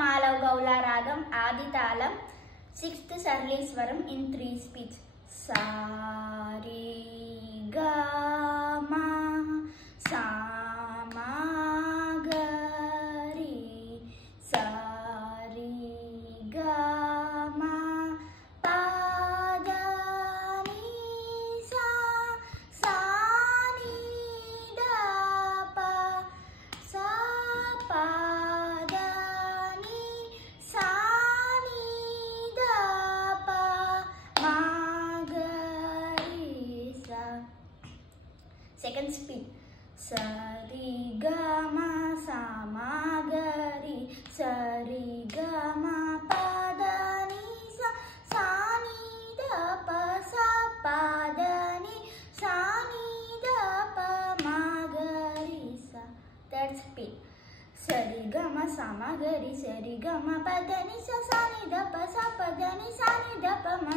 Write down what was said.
Maalav Gaula Ragam Adi Talam 6th Sarliswaram in 3 speeds. Sa re ga ma sa ma ga re sa re ga ma pa da ni sa sa ni da pa sa pa da ni sa ni da pa ma ga re sa. Second speed. Sa re ga ma sa ma ga re sa re ga ma pa da ni sa sa ni da pa sa pa da ni sa ni da pa ma ga re sa. Third speed. Sa re ga ma sa ma ga re sa re ga ma pa da ni sa sa ni da pa ni sa ni da pa ma